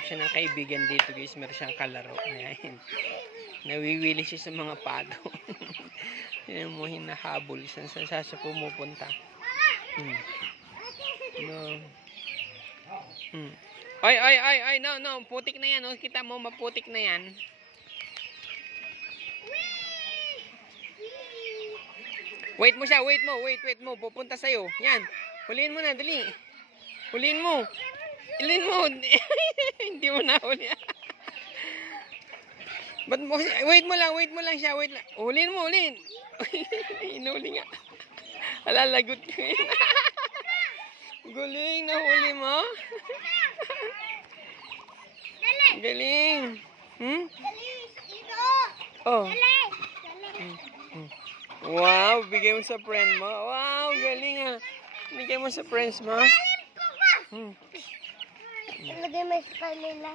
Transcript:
naghahanap siya ng kaibigan dito guys. Meron siyang kalaro. Ayan. Nawiwili siya sa mga pato. Yan mo hinahabol. Saan siya pumupunta. No. Ay, no. Putik na yan. Oh. Kita mo, maputik na yan. Wait mo siya, wait mo. Pupunta sa'yo. Yan. Huliin mo na, dali. Huliin mo. Hindi mo na huli. Wait mo lang siya. Wait lang. Huliin mo. Inuli nga. Alalagot ka yun. Galing, nahuli mo. Galing. Oh. Wow, bigay mo sa friend mo. Wow, galing ah. Bigay mo sa friends mo. Ilagay mo sa kanila.